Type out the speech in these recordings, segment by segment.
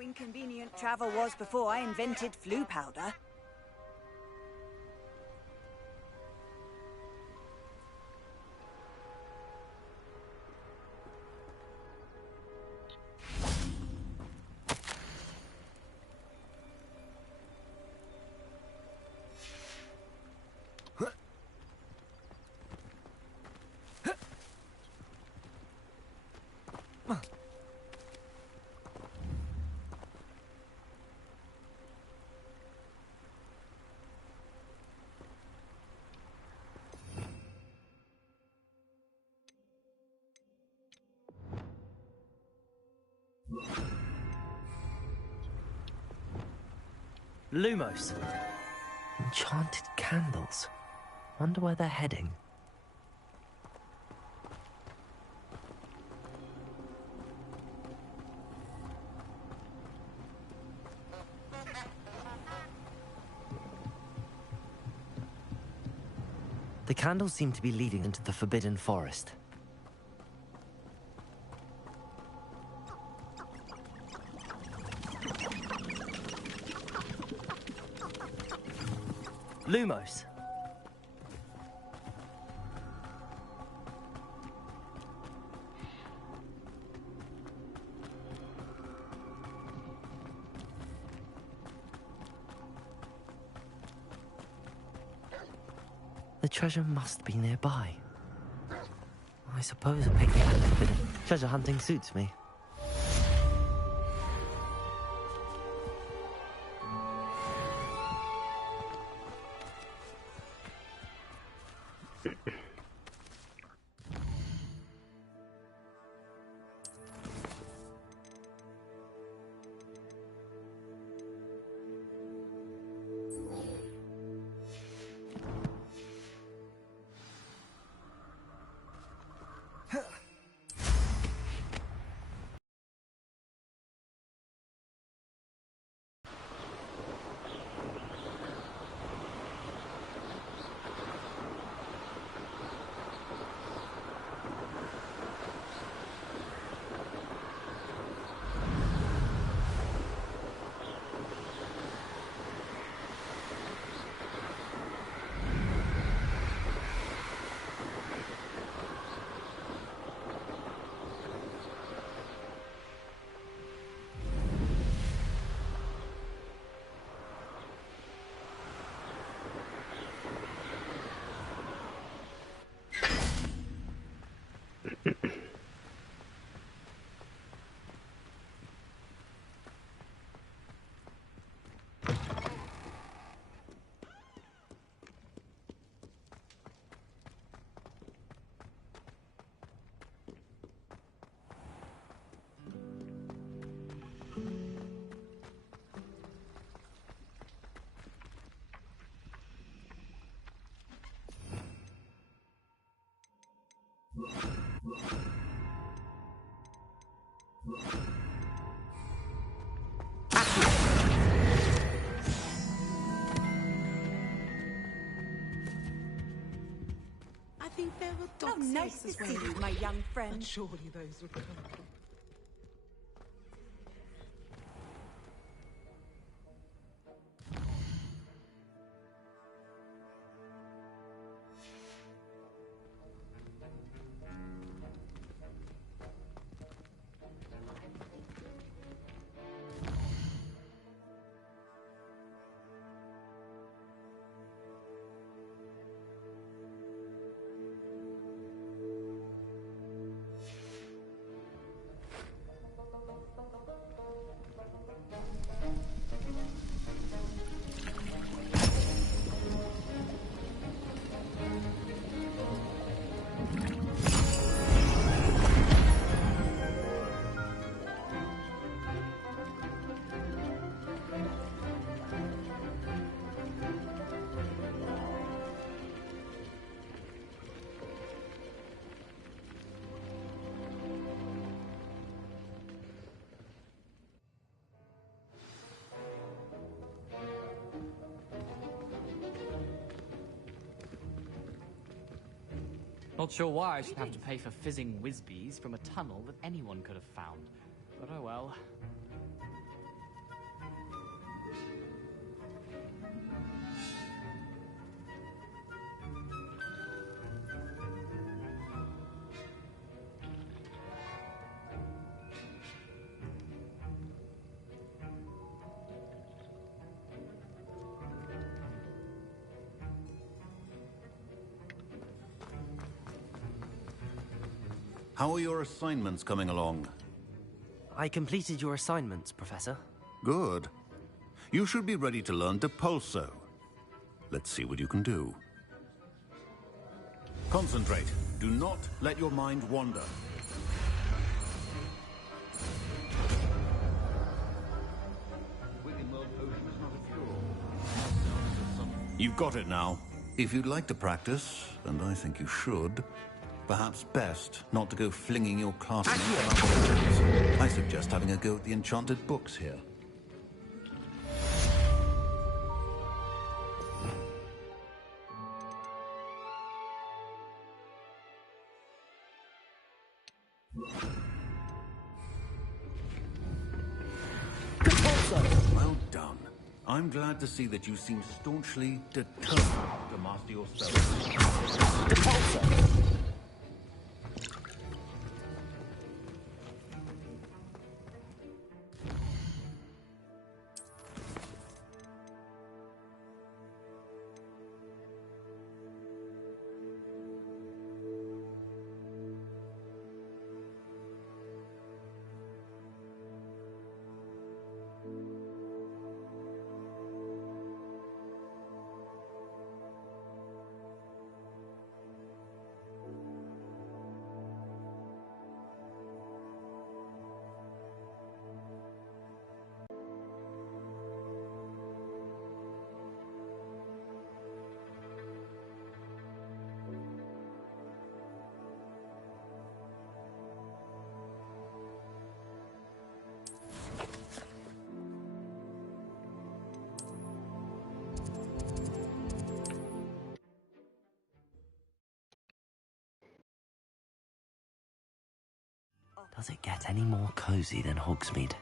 how inconvenient travel was before I invented flu powder. Lumos. Enchanted candles. Wonder where they're heading. The candles seem to be leading into the Forbidden Forest. Lumos. The treasure must be nearby. I suppose a picnic at the Forbidden treasure hunting suits me. I think there were Oh, dogs nice to see you, my young friend. But surely those would come. Not sure why I should have to pay for fizzing whiz-bees from a tunnel that anyone could have found. But oh well. How are your assignments coming along? I completed your assignments, Professor. Good. You should be ready to learn Depulso. Let's see what you can do. Concentrate. Do not let your mind wander. You've got it now. If you'd like to practice, and I think you should, perhaps best not to go flinging your classmates around. I suggest having a go at the enchanted books here. Well done. I'm glad to see that you seem staunchly determined to master your spells. Does it get any more cozy than Hogsmeade?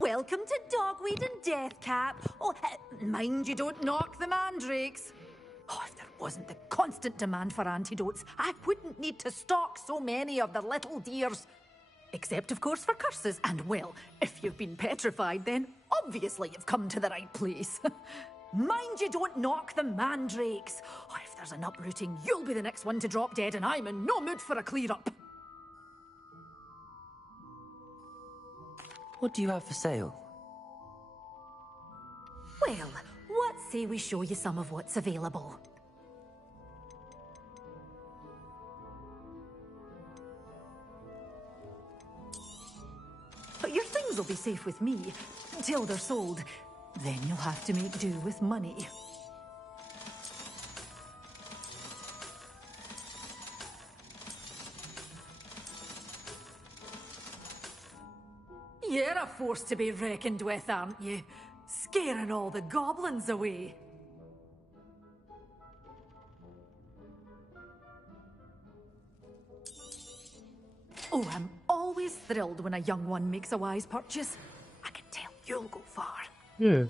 Welcome to Dogweed and Deathcap. Oh, mind you don't knock the mandrakes. Oh, if there wasn't the constant demand for antidotes, I wouldn't need to stock so many of the little dears. Except, of course, for curses. And, well, if you've been petrified, then obviously you've come to the right place. Mind you don't knock the mandrakes. Oh, if there's an uprooting, you'll be the next one to drop dead, and I'm in no mood for a clear-up. What do you have for sale? Well, what say we show you some of what's available? But your things will be safe with me, till they're sold. Then you'll have to make do with money. You're a force to be reckoned with, aren't you? Scaring all the goblins away. Oh, I'm always thrilled when a young one makes a wise purchase. I can tell you'll go far. Yeah.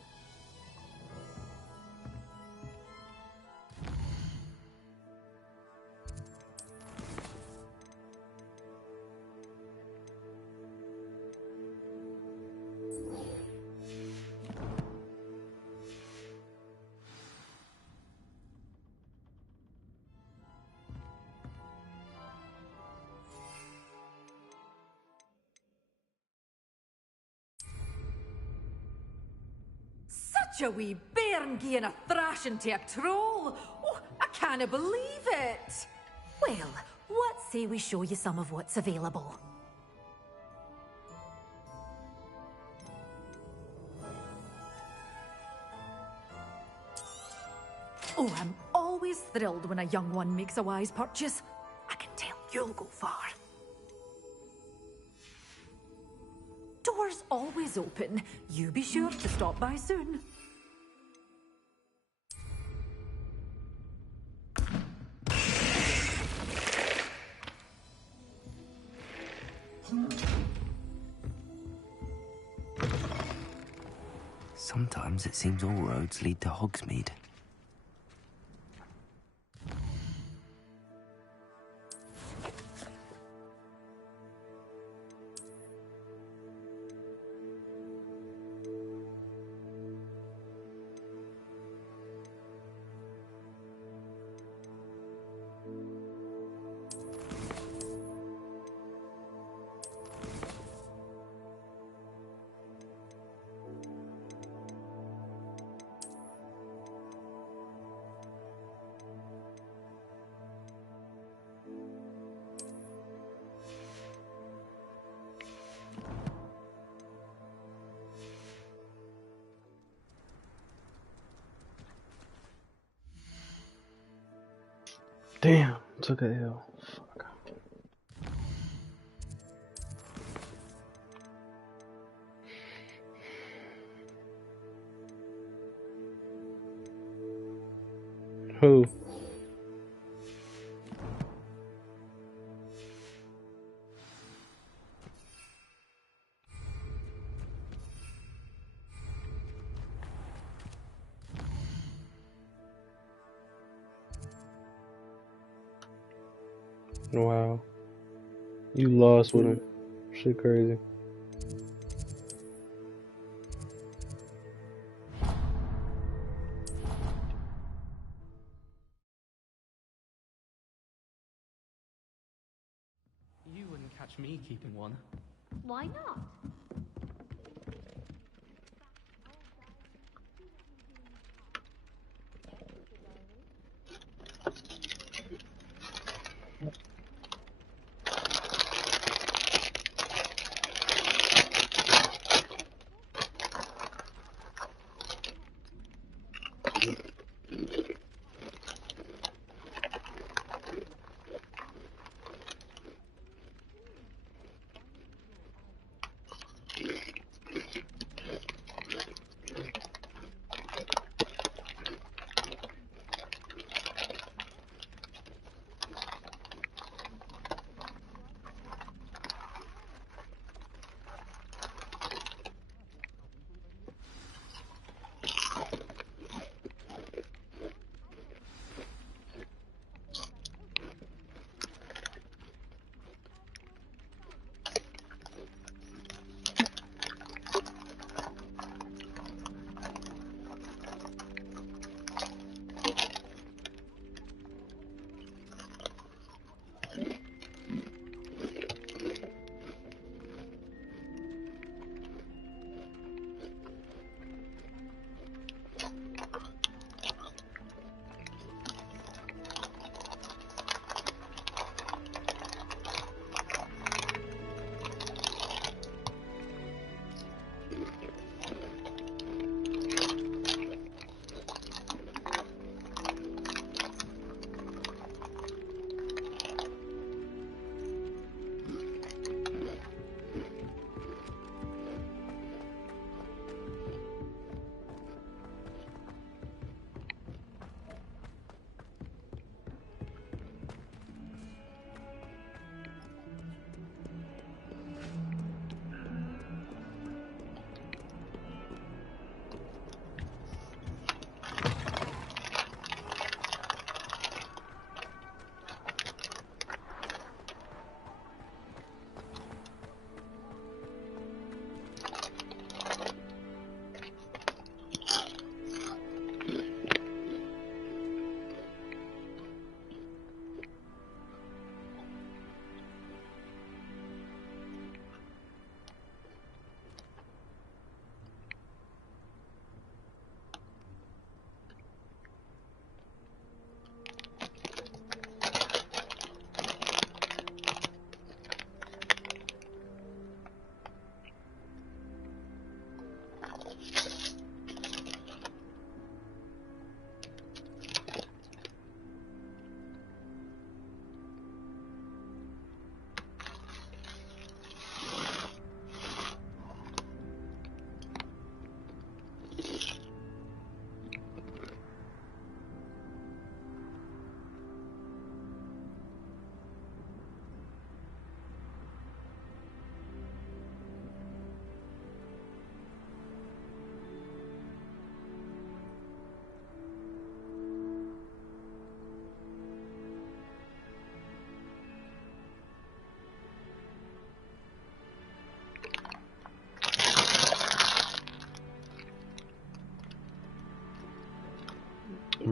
Such a wee bairn gieing a thrashing to a troll! Oh, I can't believe it! Well, what say we show you some of what's available? Oh, I'm always thrilled when a young one makes a wise purchase. I can tell you'll go far. Doors always open. You be sure to stop by soon. Sometimes it seems all roads lead to Hogsmeade. Damn, took a L. Fuck. Who? Wow. You lost with him. Shit crazy. You wouldn't catch me keeping one. Why not?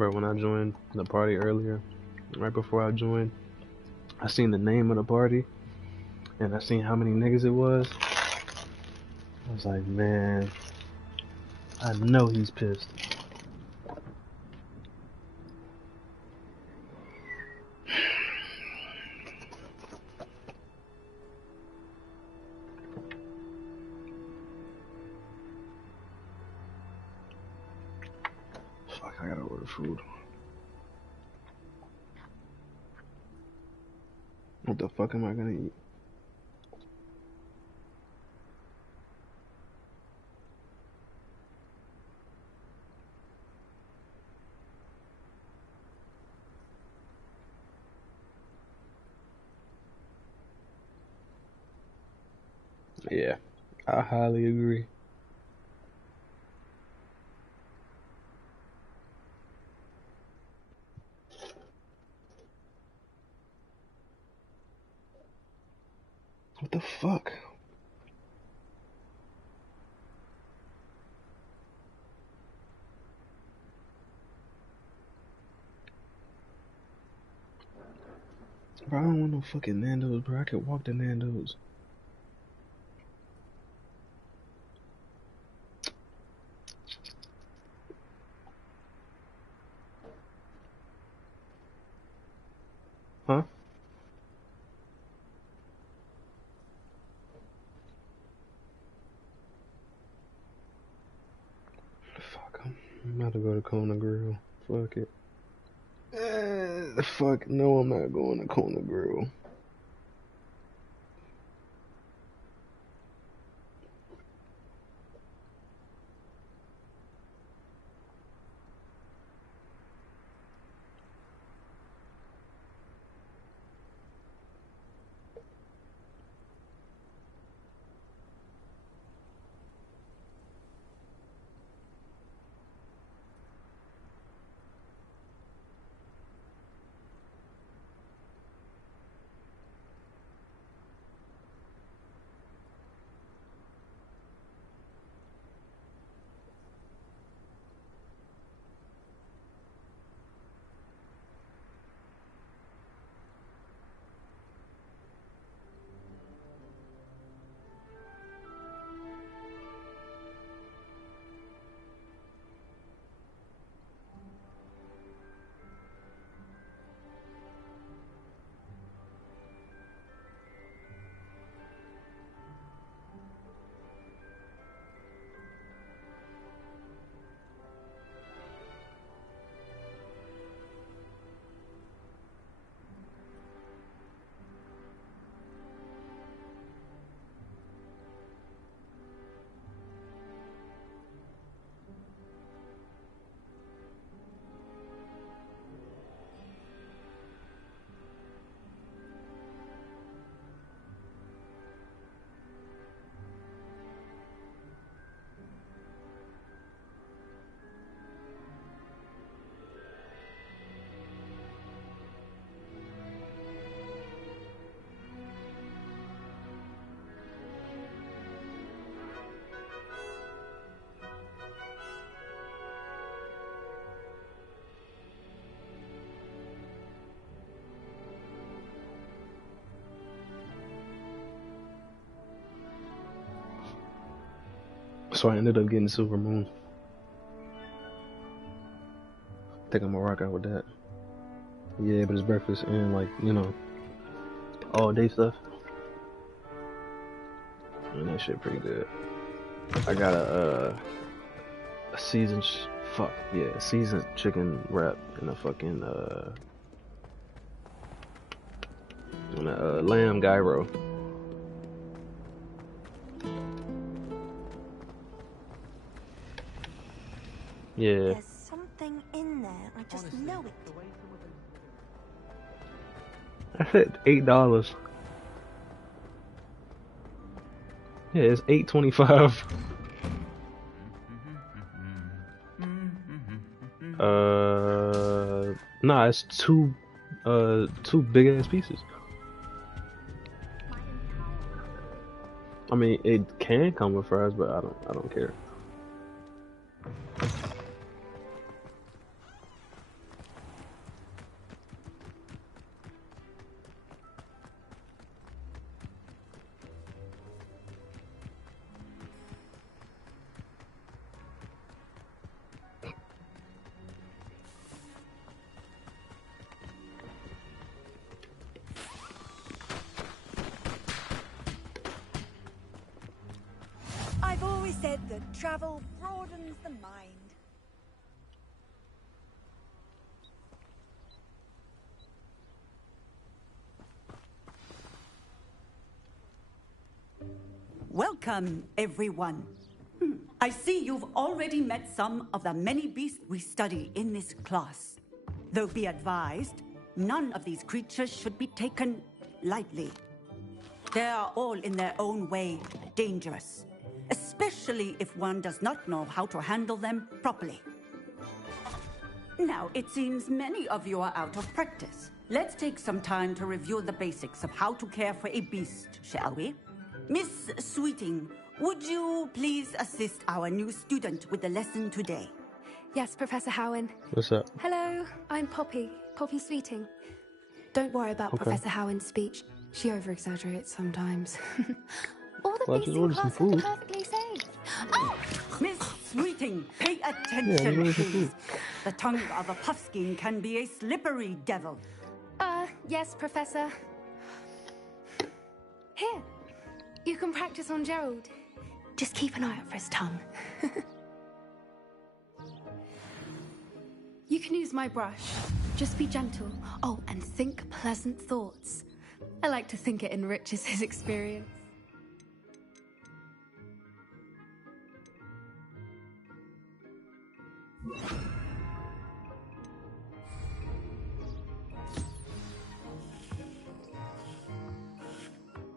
remember when I joined the party earlier, right before I joined, I seen the name of the party, and I seen how many niggas it was. I was like, man, I know he's pissed. Fuck, I gotta order food. What the fuck am I gonna eat? Yeah, I highly agree. What the fuck? Bro, I don't want no fucking Nando's, bro. I could walk to Nando's. Huh? Fuck, I'm about to go to Kona Grill. Fuck it. Fuck, no, I'm not going to Kona Grill. So I ended up getting Silver Moon. Think I'm gonna rock out with that. Yeah, but it's breakfast and, like, you know, all day stuff. And that shit pretty good. I got a seasoned seasoned chicken wrap and a fucking and a lamb gyro. Yeah. There's something in there. I just know it. I said $8. Yeah, it's $8.25. Nah, it's two big ass pieces. I mean, it can come with fries, but I don't care. I've always said that travel broadens the mind. Welcome, everyone. I see you've already met some of the many beasts we study in this class. Though be advised, none of these creatures should be taken lightly. They are all in their own way dangerous, especially if one does not know how to handle them properly. Now, it seems many of you are out of practice. Let's take some time to review the basics of how to care for a beast, shall we? Miss Sweeting, would you please assist our new student with the lesson today? Yes, Professor Howen. What's up? Hello, I'm Poppy Sweeting. Don't worry about Professor Howen's speech. She over-exaggerates sometimes. All the beasts in class are perfectly safe. Oh! Miss Sweeting, pay attention, please. The tongue of a puffskein can be a slippery devil. Yes, Professor. Here, you can practice on Gerald. Just keep an eye out for his tongue. You can use my brush. Just be gentle. Oh, and think pleasant thoughts. I like to think it enriches his experience.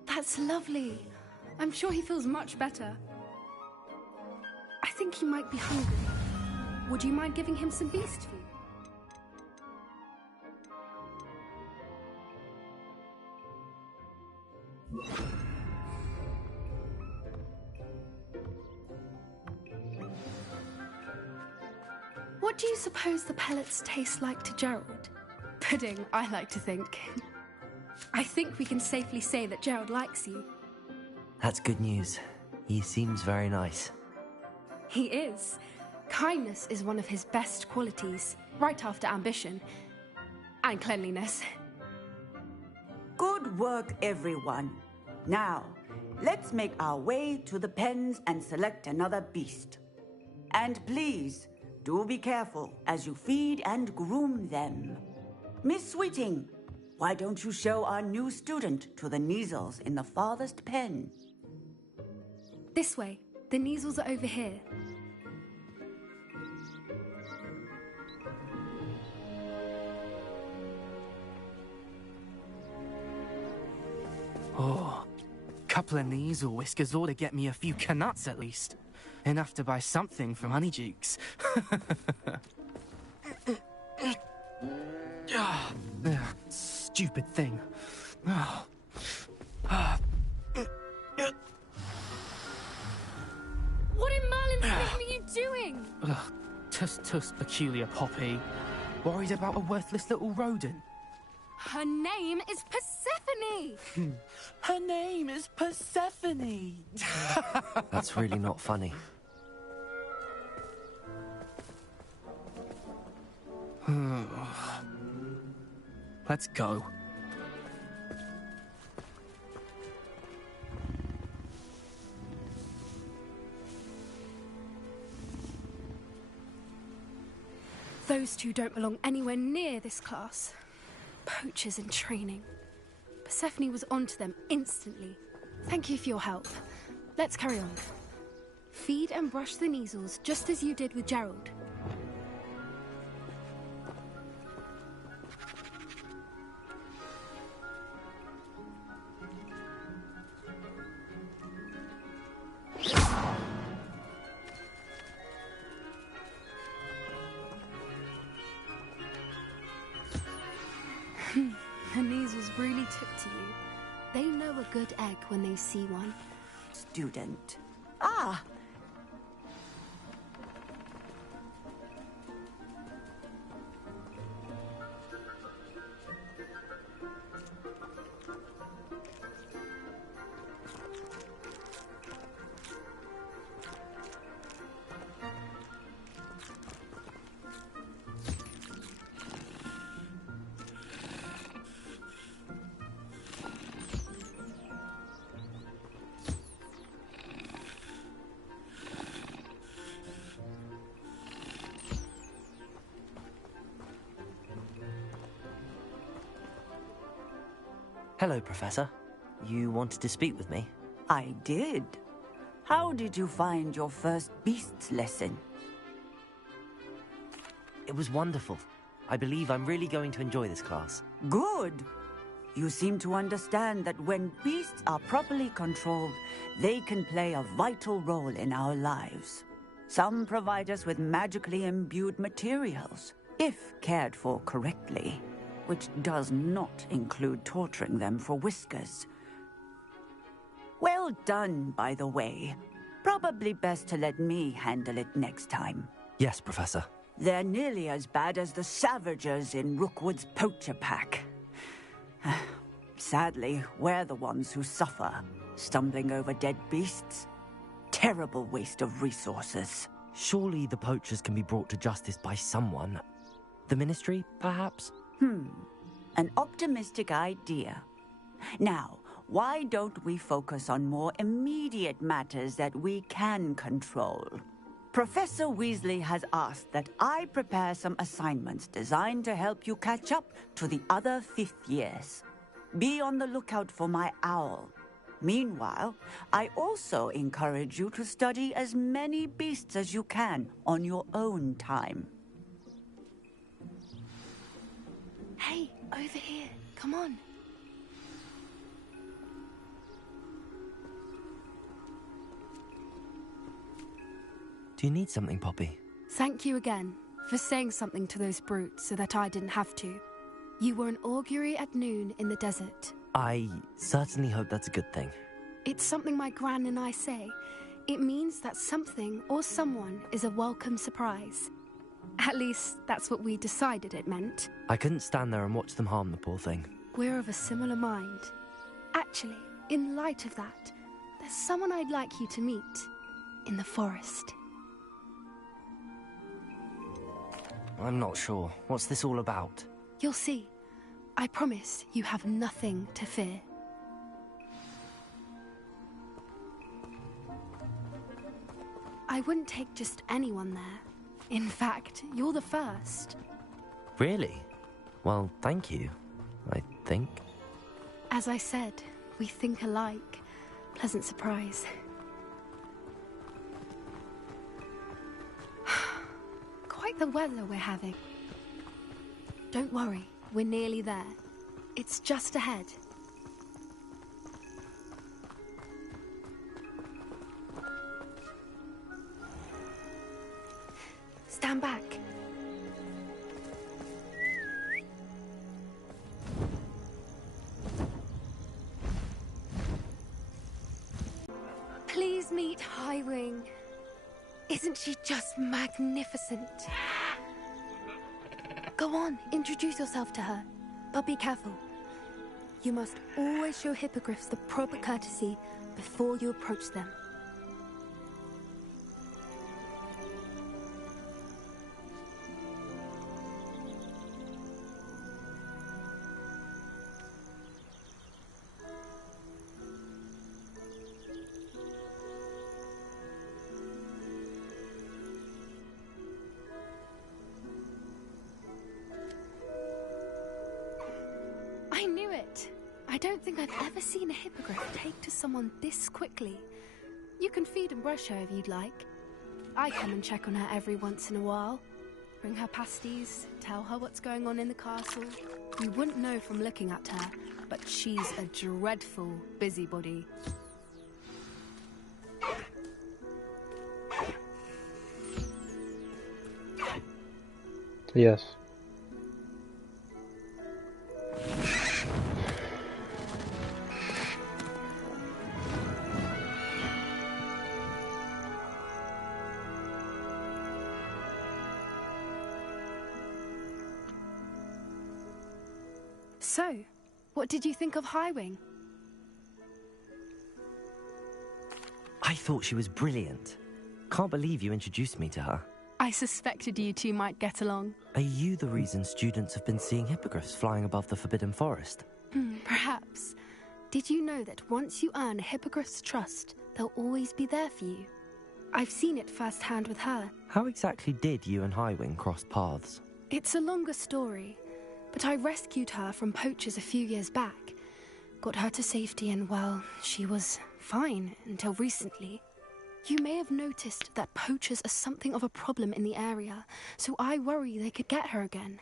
That's lovely. I'm sure he feels much better. I think he might be hungry. Would you mind giving him some beast food? What do you suppose the pellets taste like to Gerald? Pudding, I like to think. I think we can safely say that Gerald likes you. That's good news. He seems very nice. He is. Kindness is one of his best qualities, right after ambition. And cleanliness. Good work, everyone. Now, let's make our way to the pens and select another beast. And please, do be careful as you feed and groom them. Miss Sweeting, why don't you show our new student to the Neasels in the farthest pen? This way. The Neasels are over here. Oh, couple of Neasel whiskers ought to get me a few canuts at least. Enough to buy something from Honeydukes. Stupid thing. What in Merlin's name are you doing? Tuss, peculiar Poppy. Worried about a worthless little rodent. Her name is Persephone! Her name is Persephone! That's really not funny. Let's go. Those two don't belong anywhere near this class. Poachers in training. Persephone was onto them instantly. Thank you for your help. Let's carry on. Feed and brush the Neasels just as you did with Gerald. The Neasels really took to you. They know a good egg when they see one. Student. Ah! Hello, Professor. You wanted to speak with me? I did. How did you find your first beasts lesson? It was wonderful. I believe I'm really going to enjoy this class. Good. You seem to understand that when beasts are properly controlled, they can play a vital role in our lives. Some provide us with magically imbued materials, if cared for correctly, which does not include torturing them for whiskers. Well done, by the way. Probably best to let me handle it next time. Yes, Professor. They're nearly as bad as the Savagers in Rookwood's poacher pack. Sadly, we're the ones who suffer, stumbling over dead beasts. Terrible waste of resources. Surely the poachers can be brought to justice by someone. The Ministry, perhaps? An optimistic idea. Now, why don't we focus on more immediate matters that we can control? Professor Weasley has asked that I prepare some assignments designed to help you catch up to the other fifth years. Be on the lookout for my owl. Meanwhile, I also encourage you to study as many beasts as you can on your own time. Hey, over here. Come on. Do you need something, Poppy? Thank you again for saying something to those brutes so that I didn't have to. You were an augury at noon in the desert. I certainly hope that's a good thing. It's something my gran and I say. It means that something or someone is a welcome surprise. At least, that's what we decided it meant. I couldn't stand there and watch them harm the poor thing. We're of a similar mind. Actually, in light of that, there's someone I'd like you to meet. In the forest. I'm not sure. What's this all about? You'll see. I promise you have nothing to fear. I wouldn't take just anyone there. In fact, you're the first. Really? Well, thank you, I think. As I said, we think alike. Pleasant surprise. Quite the weather we're having. Don't worry, we're nearly there. It's just ahead. Stand back. Please meet Highwing. Isn't she just magnificent? Go on, introduce yourself to her. But be careful. You must always show hippogriffs the proper courtesy before you approach them. I knew it! I don't think I've ever seen a hippogriff take to someone this quickly. You can feed and brush her if you'd like. I come and check on her every once in a while. Bring her pasties, tell her what's going on in the castle. You wouldn't know from looking at her, but she's a dreadful busybody. Yes. So, what did you think of Highwing? I thought she was brilliant. Can't believe you introduced me to her. I suspected you two might get along. Are you the reason students have been seeing hippogriffs flying above the Forbidden Forest? Perhaps. Did you know that once you earn a hippogriff's trust, they'll always be there for you? I've seen it firsthand with her. How exactly did you and Highwing cross paths? It's a longer story, but I rescued her from poachers a few years back. got her to safety, and well, she was fine until recently. You may have noticed that poachers are something of a problem in the area, so I worry they could get her again.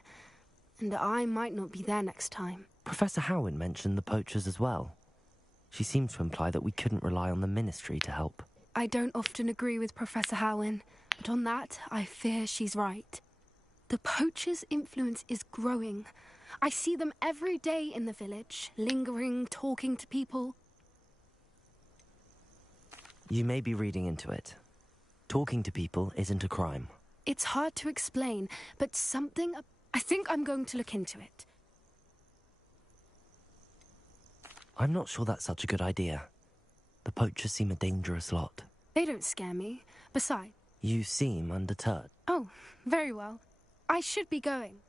And I might not be there next time. Professor Howin mentioned the poachers as well. She seemed to imply that we couldn't rely on the Ministry to help. I don't often agree with Professor Howin, but on that, I fear she's right. The poachers' influence is growing. I see them every day in the village, lingering, talking to people. You may be reading into it. Talking to people isn't a crime. It's hard to explain, but something... I think I'm going to look into it. I'm not sure that's such a good idea. The poachers seem a dangerous lot. They don't scare me. Besides... You seem undeterred. Oh, very well. I should be going.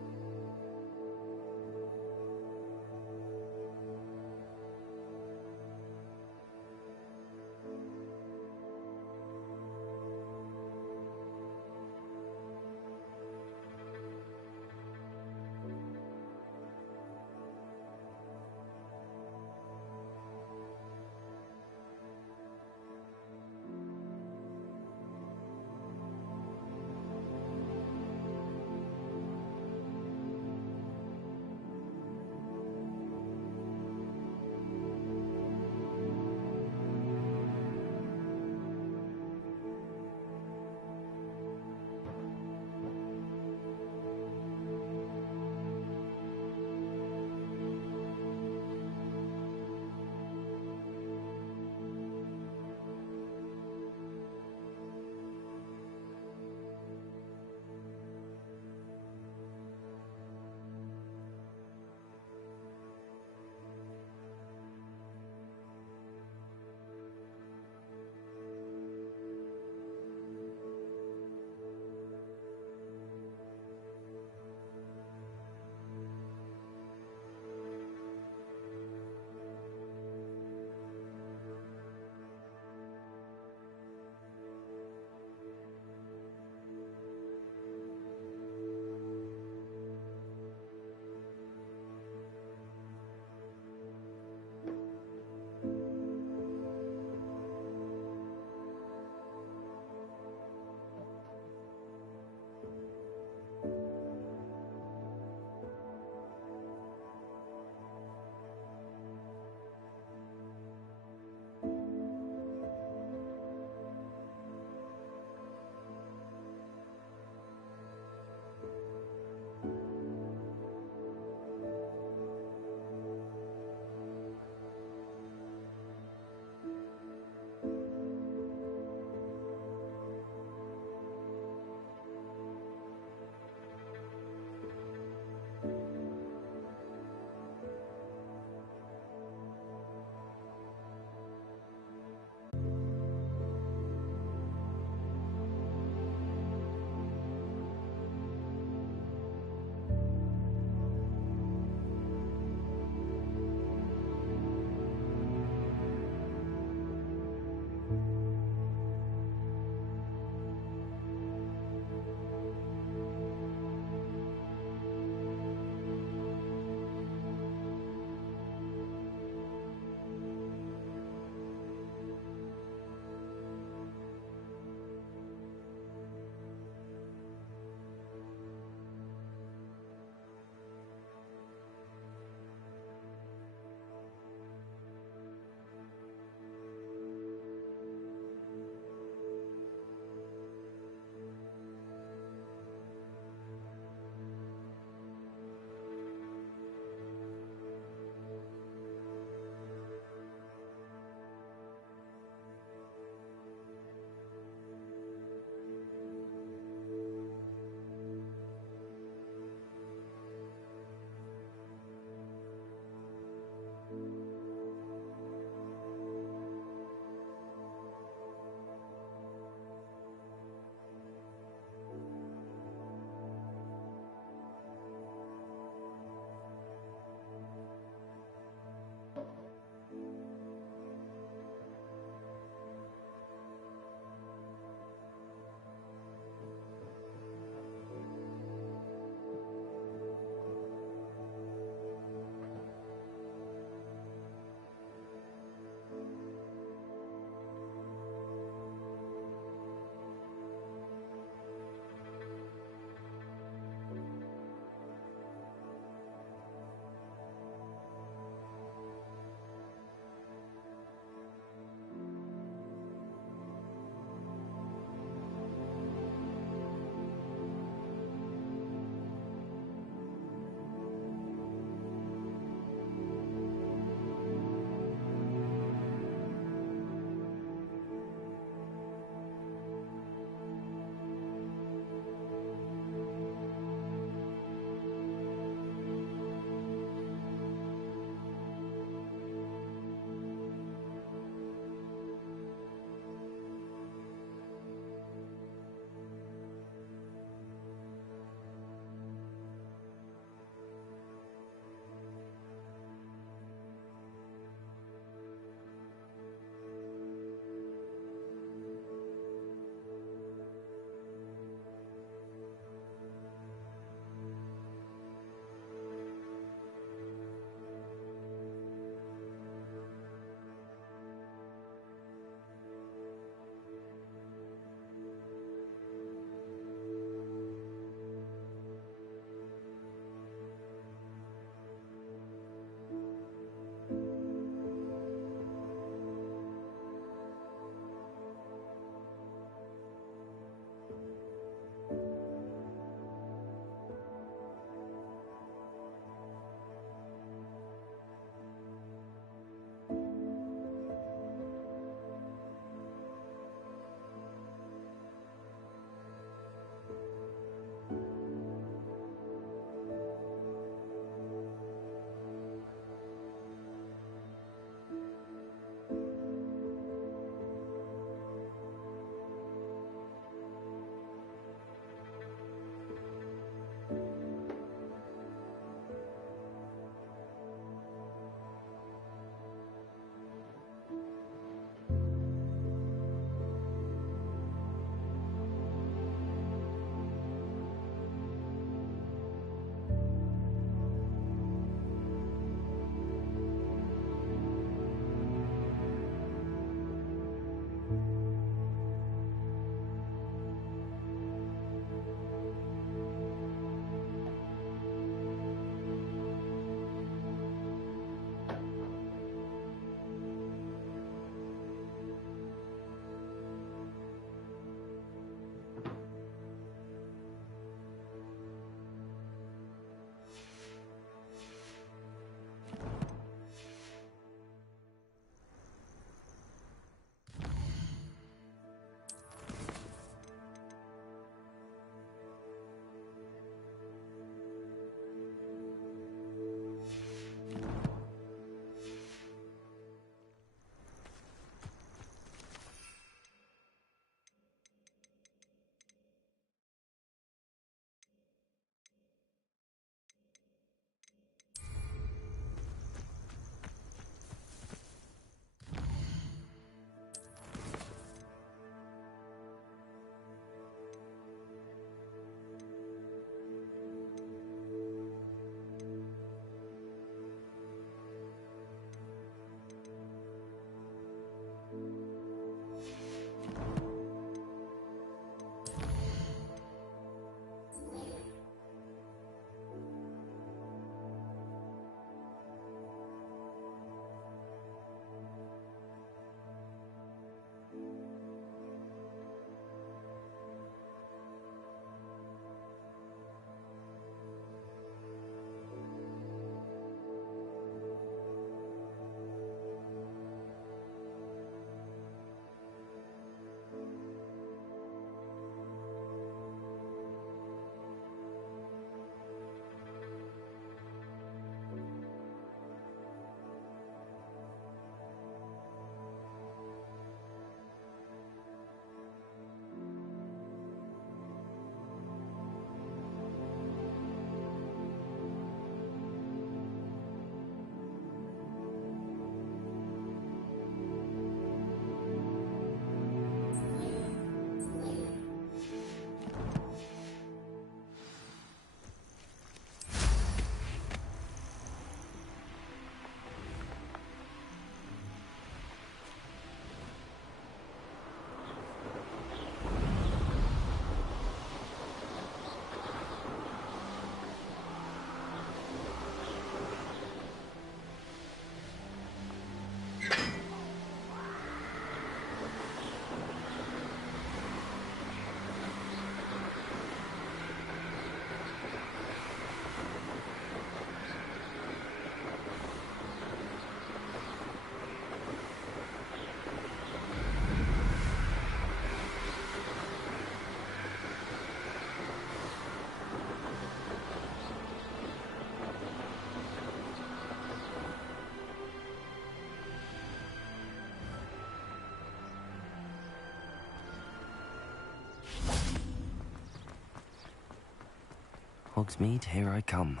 Hogsmeade, here I come.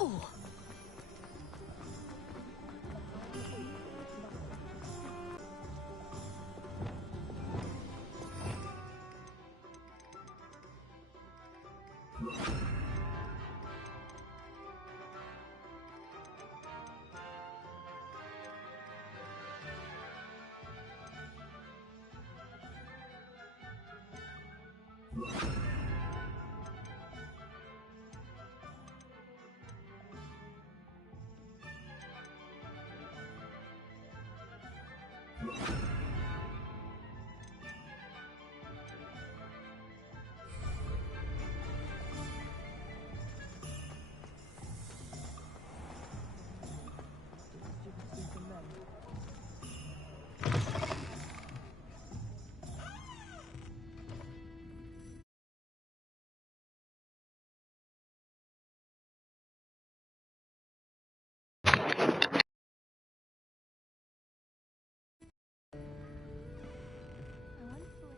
Oh!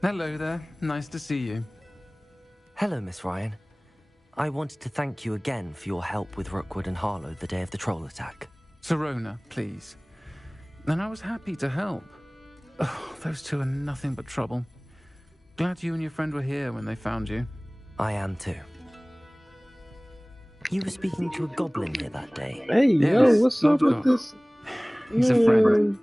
Hello there. Nice to see you. Hello, Miss Ryan. I wanted to thank you again for your help with Rookwood and Harlow the day of the troll attack. Sirona, please. And I was happy to help. Oh, those two are nothing but trouble. Glad you and your friend were here when they found you. I am too. You were speaking to a goblin here that day. Hey, Yes, yo, what's up with Lovecock. this? He's a friend.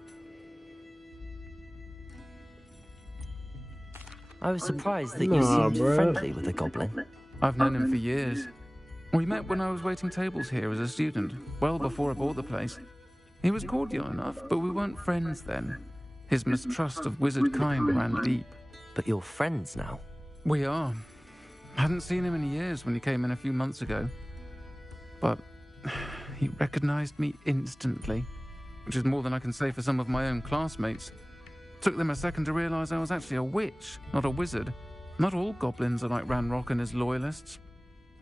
I was surprised that you Nah, seemed bruh. friendly with the goblin. I've known him for years. We met when I was waiting tables here as a student, well before I bought the place. He was cordial enough, but we weren't friends then. His mistrust of wizard kind ran deep. But you're friends now. We are. Hadn't seen him in years when he came in a few months ago. But he recognized me instantly, which is more than I can say for some of my own classmates. Took them a second to realize I was actually a witch, not a wizard. Not all goblins are like Ranrock and his loyalists.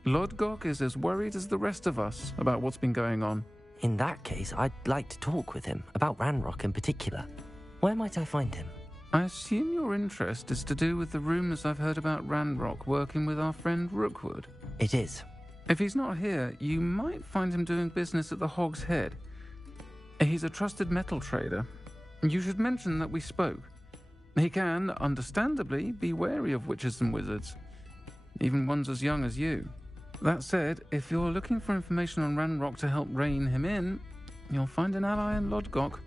Lodgok is as worried as the rest of us about what's been going on. In that case, I'd like to talk with him, about Ranrock in particular. Where might I find him? I assume your interest is to do with the rumors I've heard about Ranrock working with our friend Rookwood. It is. If he's not here, you might find him doing business at the Hog's Head. He's a trusted metal trader. You should mention that we spoke. He can, understandably, be wary of witches and wizards, even ones as young as you. That said, if you're looking for information on Ranrock to help rein him in, you'll find an ally in Lodgok.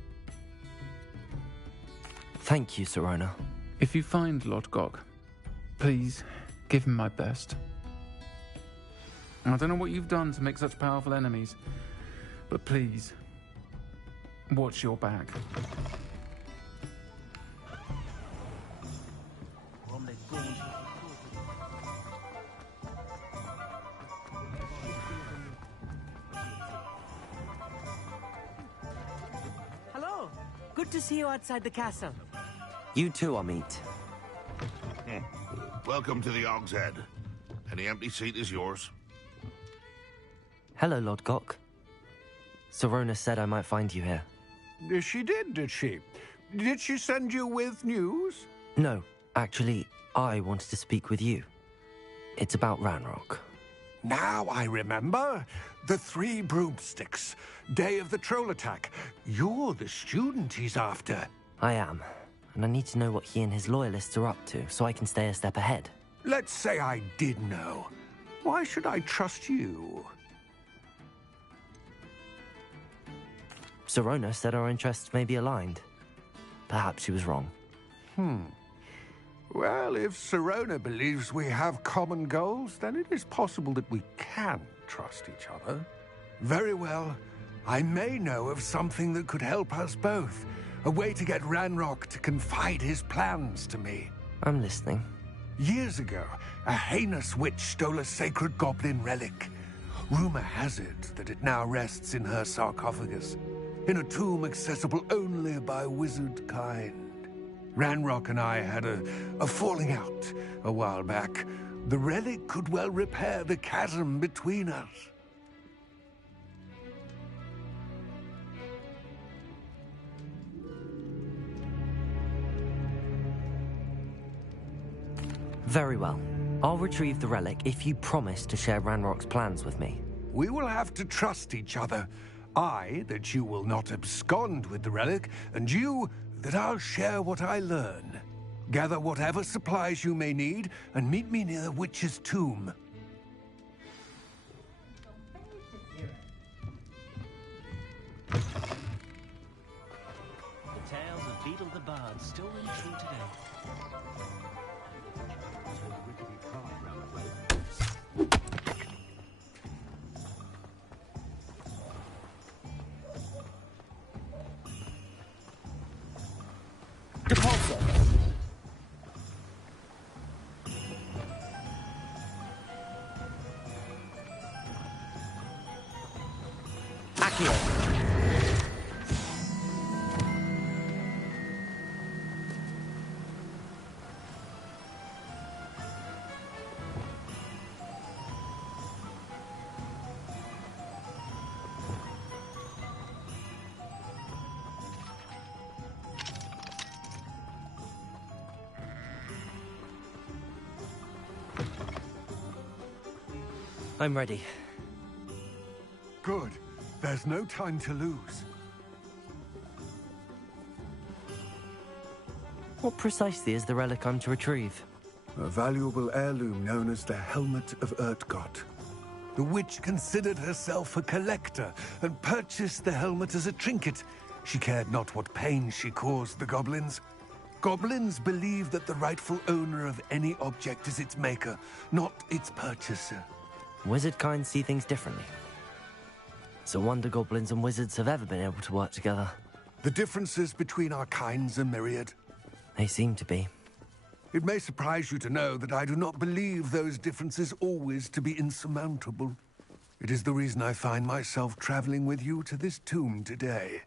Thank you, Sirona. If you find Lodgok, please give him my best. I don't know what you've done to make such powerful enemies, but please, watch your back. Hello. Good to see you outside the castle. You too, Amit. Welcome to the Hog's Head. Any empty seat is yours. Hello, Lodgok. Sirona said I might find you here. She did she? Did she send you with news? No, actually, I wanted to speak with you. It's about Ranrock. Now I remember. The 3 broomsticks. Day of the troll attack. You're the student he's after. I am, and I need to know what he and his loyalists are up to so I can stay a step ahead. Let's say I did know. Why should I trust you? Sirona said our interests may be aligned. Perhaps she was wrong. Well, if Sirona believes we have common goals, then it is possible that we can trust each other. Very well. I may know of something that could help us both. A way to get Ranrock to confide his plans to me. I'm listening. Years ago, a heinous witch stole a sacred goblin relic. Rumor has it that it now rests in her sarcophagus, in a tomb accessible only by wizard kind. Ranrock and I had a falling out a while back. The relic could well repair the chasm between us. Very well. I'll retrieve the relic if you promise to share Ranrock's plans with me. We will have to trust each other. I, that you will not abscond with the relic, and you, that I'll share what I learn. Gather whatever supplies you may need, and meet me near the witch's tomb. The tales of Beetle the Bard still ring true today. Deposit. Accio. I'm ready. Good. There's no time to lose. What precisely is the relic I'm to retrieve? A valuable heirloom known as the Helmet of Urtgott. The witch considered herself a collector and purchased the helmet as a trinket. She cared not what pain she caused the goblins. Goblins believe that the rightful owner of any object is its maker, not its purchaser. Wizard kind see things differently. It's a wonder goblins and wizards have ever been able to work together. The differences between our kinds are myriad. They seem to be. It may surprise you to know that I do not believe those differences always to be insurmountable. It is the reason I find myself traveling with you to this tomb today.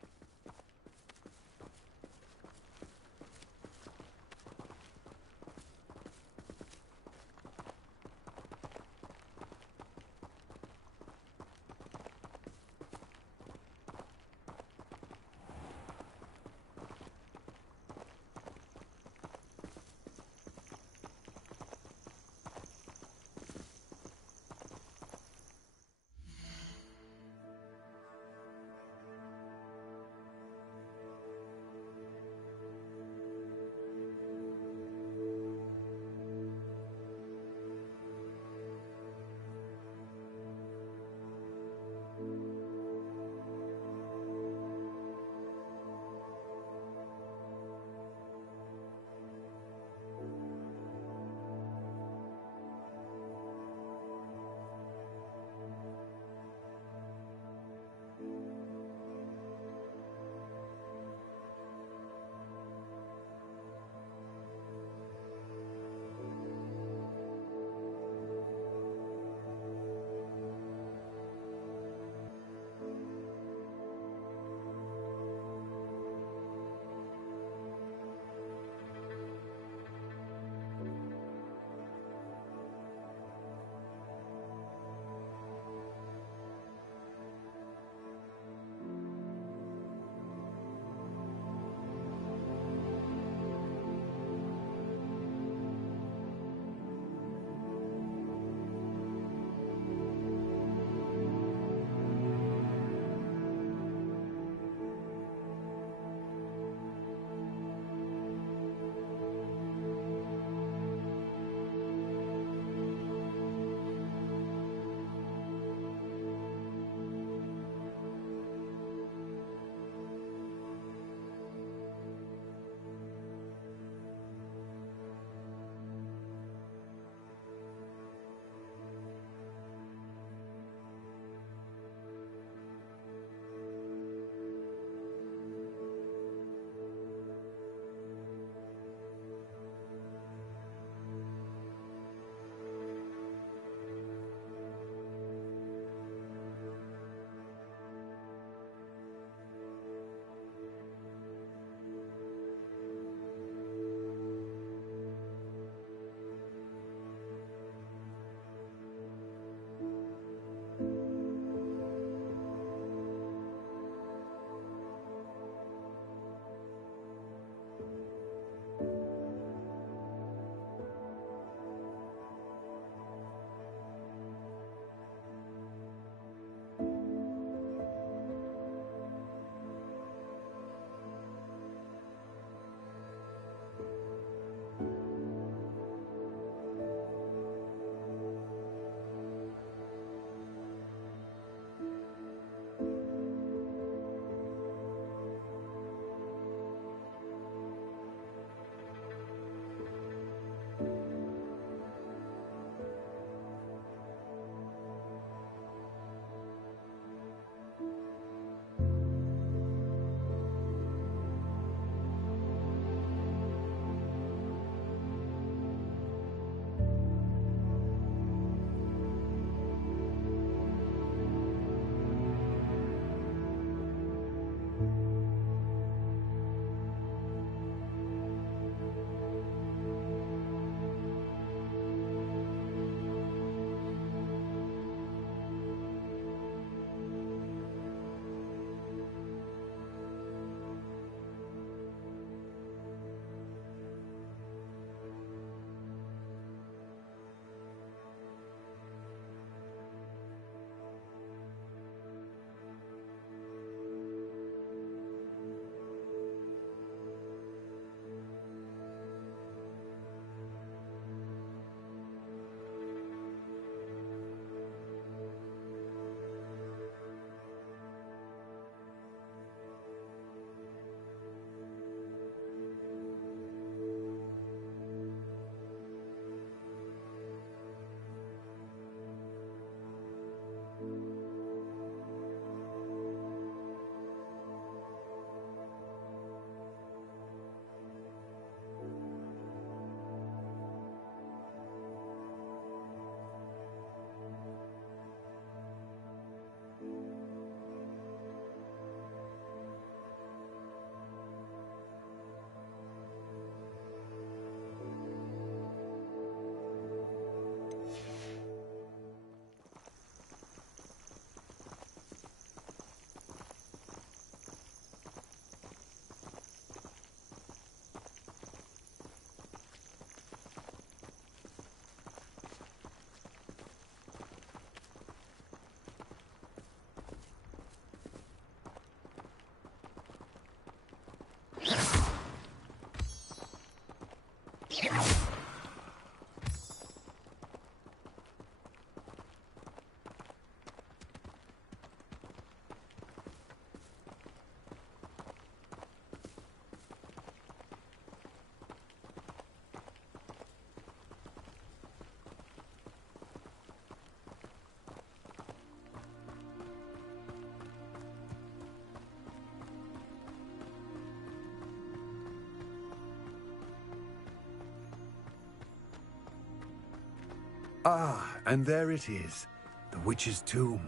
Ah, and there it is. The witch's tomb.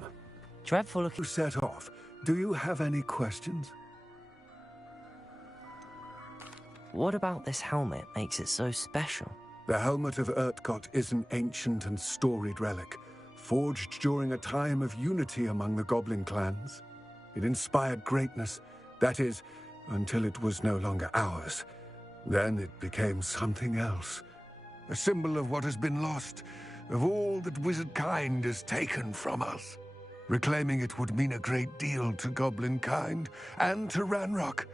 Dreadful looking. You set off. Do you have any questions? What about this helmet makes it so special? The helmet of Urtkot is an ancient and storied relic, forged during a time of unity among the goblin clans. It inspired greatness, that is, until it was no longer ours. Then it became something else. A symbol of what has been lost, of all that wizard kind has taken from us. Reclaiming it would mean a great deal to goblin kind, and to Ranrock.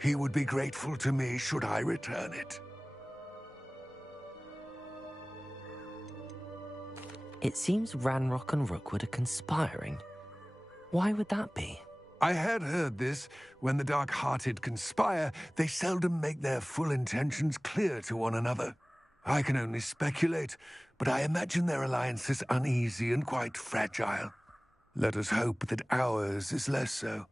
He would be grateful to me should I return it. It seems Ranrock and Rookwood are conspiring. Why would that be? I had heard this. When the dark-hearted conspire, they seldom make their full intentions clear to one another. I can only speculate, but I imagine their alliance is uneasy and quite fragile. Let us hope that ours is less so.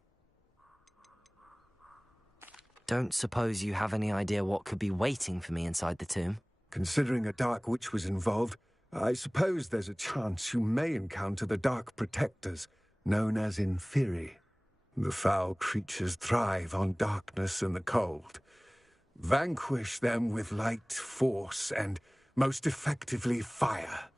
Don't suppose you have any idea what could be waiting for me inside the tomb? Considering a dark witch was involved, I suppose there's a chance you may encounter the Dark Protectors, known as Inferi. The foul creatures thrive on darkness and the cold. Vanquish them with light, force, and, most effectively, fire.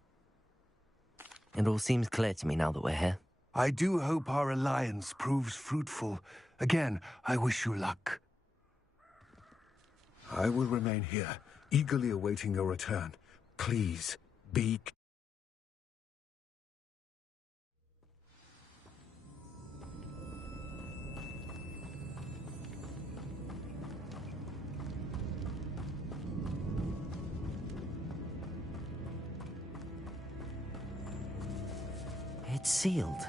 It all seems clear to me now that we're here. I do hope our alliance proves fruitful. Again, I wish you luck. I will remain here, eagerly awaiting your return. Please, be... It's sealed.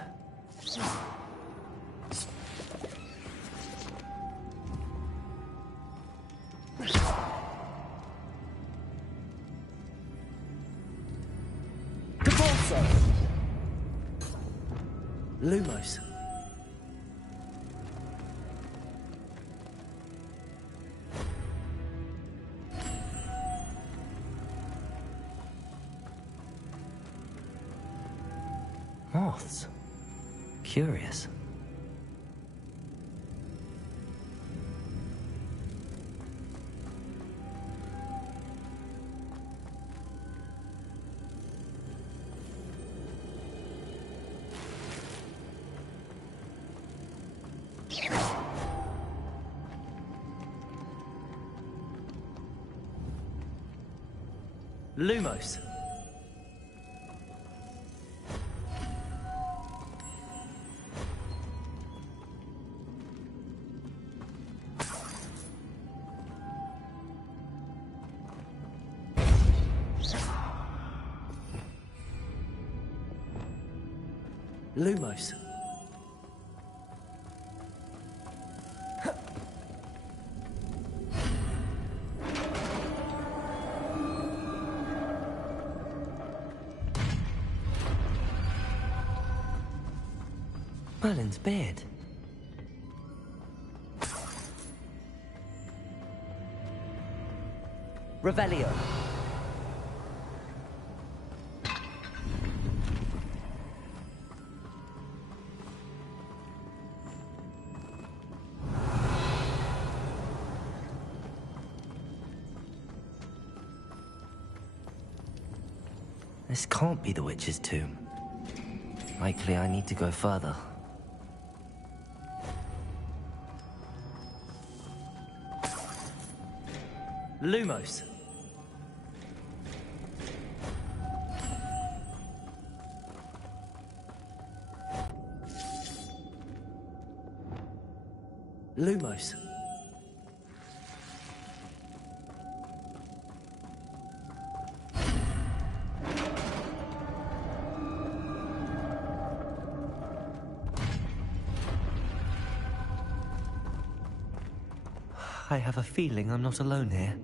Lumos. Moths. Curious. Lumos. Lumos. Merlin's beard. Revelio. This can't be the witch's tomb. Likely I need to go further. Lumos. Lumos. I have a feeling I'm not alone here.